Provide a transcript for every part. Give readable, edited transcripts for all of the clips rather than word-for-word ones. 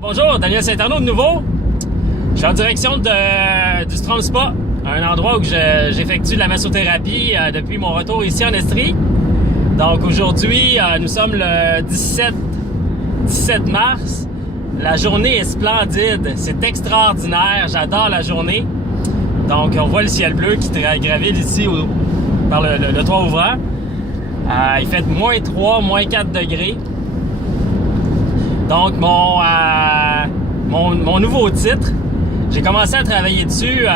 Bonjour, Daniel Saint-Arnaud de nouveau. Je suis en direction du Strong Spa, un endroit où j'effectue de la massothérapie depuis mon retour ici en Estrie. Donc aujourd'hui, nous sommes le 17 mars. La journée est splendide, c'est extraordinaire, j'adore la journée. Donc on voit le ciel bleu qui gravite ici par le toit ouvrant. Il fait moins 3, moins 4 degrés. Donc mon nouveau titre, j'ai commencé à travailler dessus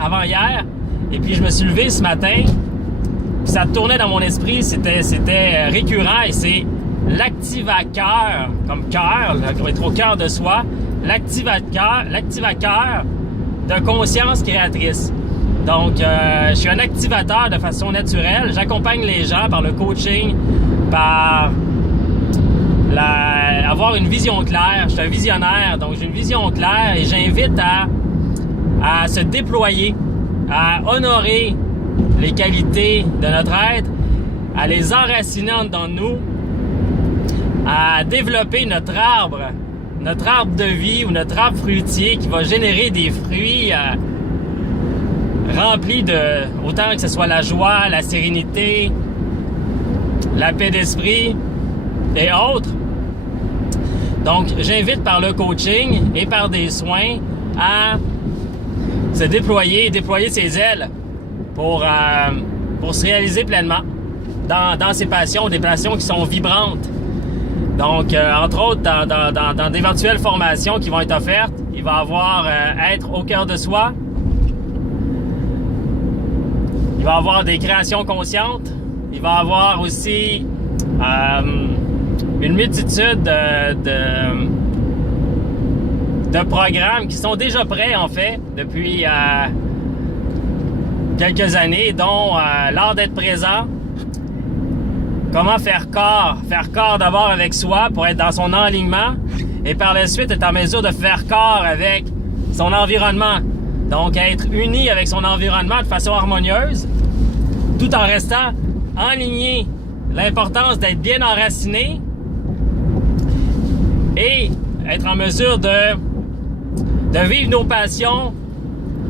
avant-hier, et puis je me suis levé ce matin, puis ça tournait dans mon esprit, c'était récurrent, et c'est l'activateur, comme cœur, être au cœur de soi, l'activateur de conscience créatrice. Donc, je suis un activateur de façon naturelle, j'accompagne les gens par le coaching, par avoir une vision claire. Je suis un visionnaire, donc j'ai une vision claire et j'invite à se déployer, à honorer les qualités de notre être, à les enraciner dans nous, à développer notre arbre de vie ou notre arbre fruitier qui va générer des fruits remplis de, autant que ce soit la joie, la sérénité, la paix d'esprit et autres. Donc, j'invite par le coaching et par des soins à se déployer ses ailes pour se réaliser pleinement dans ses passions, des passions qui sont vibrantes. Donc, entre autres, dans d'éventuelles formations qui vont être offertes, il va y avoir être au cœur de soi. Il va y avoir des créations conscientes. Il va y avoir aussi une multitude de programmes qui sont déjà prêts, en fait, depuis quelques années, dont l'art d'être présent, comment faire corps d'abord avec soi pour être dans son alignement, et par la suite être en mesure de faire corps avec son environnement. Donc, être uni avec son environnement de façon harmonieuse, tout en restant aligné. L'importance d'être bien enraciné et être en mesure de vivre nos passions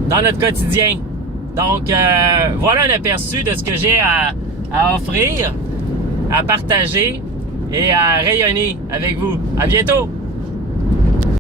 dans notre quotidien. Donc, voilà un aperçu de ce que j'ai à offrir, à partager et à rayonner avec vous. À bientôt!